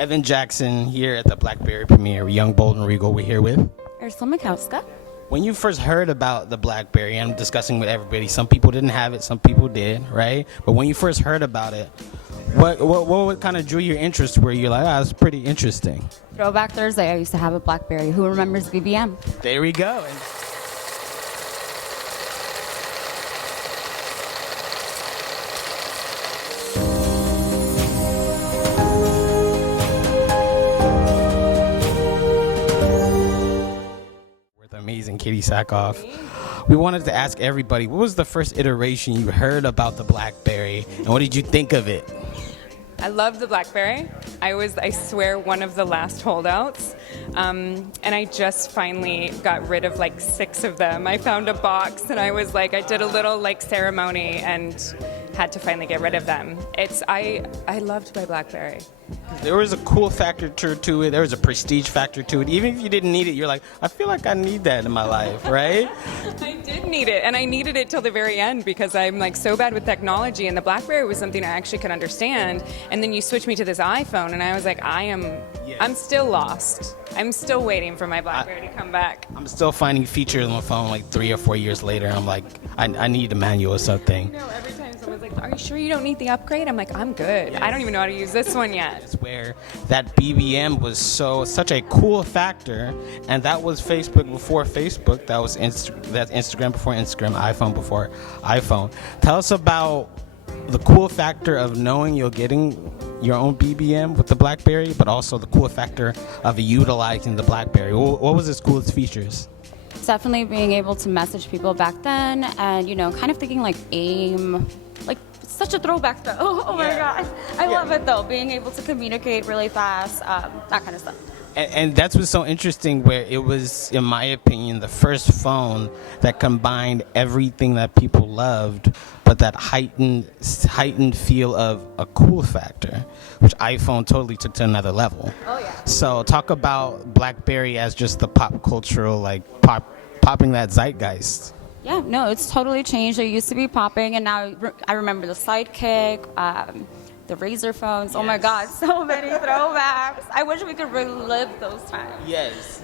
Evan Jackson here at the BlackBerry premiere. Young, Bold, and Regal. We're here with. Urszula Makowska. When you first heard about the BlackBerry, I'm discussing with everybody. Some people didn't have it, some people did, right? But when you first heard about it, what kind of drew your interest? Where you're like, it's pretty interesting. Throwback Thursday, I used to have a BlackBerry. Who remembers BBM? There we go. Amazing, Katee Sackhoff. We wanted to ask everybody, what was the first iteration you heard about the BlackBerry, and what did you think of it? I love the BlackBerry. I was, I swear, one of the last holdouts. And I just finally got rid of like 6 of them. I found a box and I was like, I did a little like ceremony and had to finally get rid of them. I loved my BlackBerry. There was a cool factor to it. There was a prestige factor to it. Even if you didn't need it, you're like, I feel like I need that in my life, right? I did need it, and I needed it till the very end because I'm like so bad with technology, and the BlackBerry was something I actually could understand. And then you switch me to this iPhone, and I was like, I'm still lost. I'm still waiting for my BlackBerry to come back. I'm still finding features on the phone like 3 or 4 years later. I'm like, I need a manual or something. No, every time someone's like, are you sure you don't need the upgrade? I'm like, I'm good. Yes. I don't even know how to use this one yet. It's where that BBM was such a cool factor, and that was Facebook before Facebook. That was that's Instagram before Instagram, iPhone before iPhone. Tell us about the cool factor of knowing you're getting your own BBM with the BlackBerry, but also the cool factor of utilizing the BlackBerry. What was its coolest features? Definitely being able to message people back then, and kind of thinking like AIM, like such a throwback though. Oh my gosh, I love it though. Being able to communicate really fast, that kind of stuff. And that's what's so interesting, where it was, in my opinion, the first phone that combined everything that people loved, but that heightened feel of a cool factor, which iPhone totally took to another level. Oh yeah. So talk about BlackBerry as just the pop cultural, like popping that zeitgeist. Yeah, no, it's totally changed. It used to be popping, and now I remember the Sidekick, the Razor phones. Oh my God, so many throwbacks. I wish we could relive those times. Yes.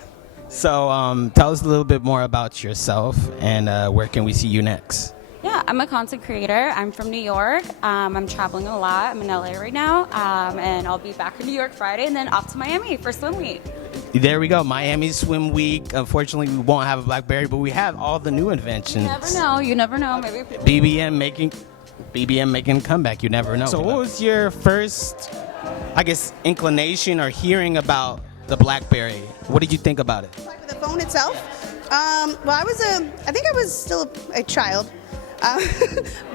So tell us a little bit more about yourself, and where can we see you next? Yeah, I'm a content creator. I'm from New York. I'm traveling a lot. I'm in LA right now, and I'll be back in New York Friday, and then off to Miami for swim week. There we go, Miami Swim Week. Unfortunately, we won't have a BlackBerry, but we have all the new inventions. You never know. Maybe BBM making a comeback. You never know. So what was your first, I guess, inclination or hearing about the BlackBerry? What did you think about it? The phone itself? Well, I think I was still a child,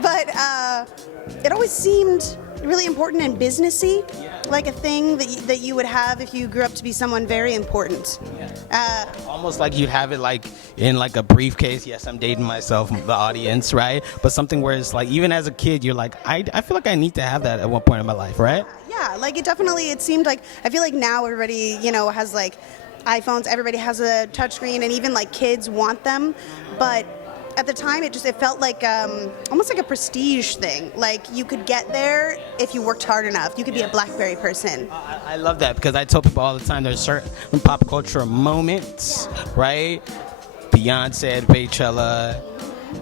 but it always seemed really important and businessy, like a thing that you would have if you grew up to be someone very important. Almost like you'd have it like in like a briefcase. Yes, I'm dating myself, the audience, right? But something where it's like, even as a kid, you're like, I feel like I need to have that at one point in my life, right? Yeah, like it seemed like, I feel like now everybody, has like iPhones, everybody has a touchscreen, and even like kids want them, but at the time it felt like almost like a prestige thing. Like you could get there if you worked hard enough. You could be a BlackBerry person. I love that, because I tell people all the time there's certain pop culture moments, right? Beyonce at Coachella,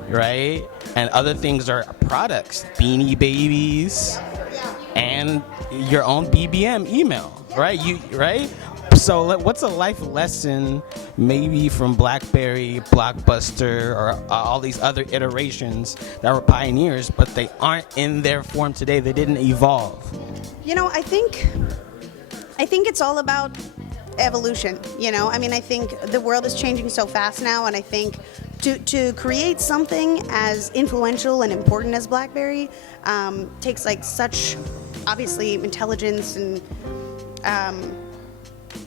right? And other things are products, Beanie Babies, and your own BBM email, right? Right? So what's a life lesson maybe from BlackBerry, Blockbuster, or all these other iterations that were pioneers, but they aren't in their form today? They didn't evolve. I think it's all about evolution. I think the world is changing so fast now, and I think to create something as influential and important as BlackBerry takes like such, obviously, intelligence and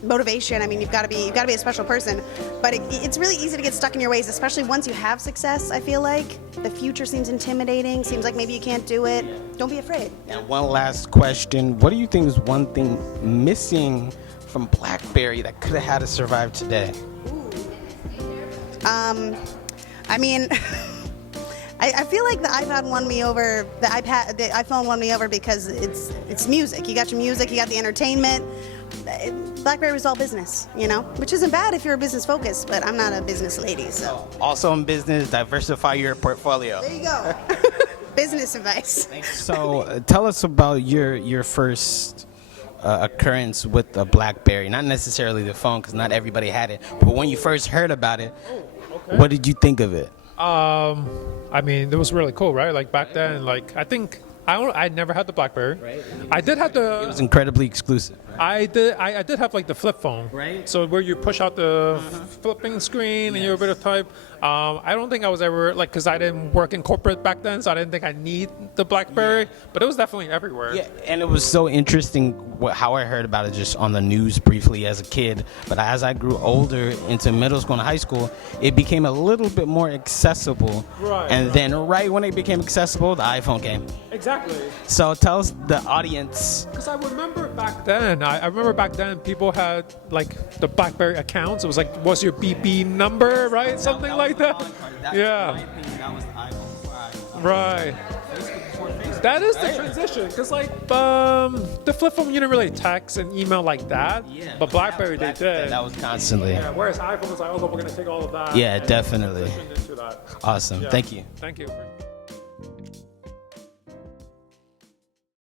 motivation. I mean, you've got to be a special person, but it's really easy to get stuck in your ways, especially once you have success. I feel like the future seems intimidating, seems like maybe you can't do it. Don't be afraid. And one last question, what do you think is one thing missing from BlackBerry that could have had to survive today? I mean, I feel like the iPod won me over, the iPhone won me over because it's music. You got your music, you got the entertainment, BlackBerry was all business, you know, which isn't bad if you're a business focused, but I'm not a business lady, so. Also in business, diversify your portfolio. There you go. Business advice. So tell us about your first occurrence with a BlackBerry. Not necessarily the phone, because not everybody had it. But when you first heard about it, what did you think of it? I mean, it was really cool, right? Like back then, like I never had the BlackBerry. Right. I did have It was incredibly exclusive. I did have like the flip phone. Right. So where you push out the flipping screen and you're able to type. I don't think I was ever like, because I didn't work in corporate back then, so I didn't think I need the BlackBerry. But it was definitely everywhere. Yeah, and it was so interesting how I heard about it just on the news briefly as a kid. But as I grew older into middle school and high school, it became a little bit more accessible. Right, And right. then right when it became accessible, the iPhone came. Exactly. So tell us the audience. Because I remember back then, I remember back then people had like the BlackBerry accounts. It was like, what's your BB number, right? Something like that. Yeah. Right. That is the transition, because like the flip phone, you didn't really text and email like that. Yeah. But BlackBerry, they did. That was constantly. Yeah. Whereas iPhone was like, oh, we're gonna take all of that. Yeah, and definitely. transition into that. Awesome. Yeah. Thank you. Thank you.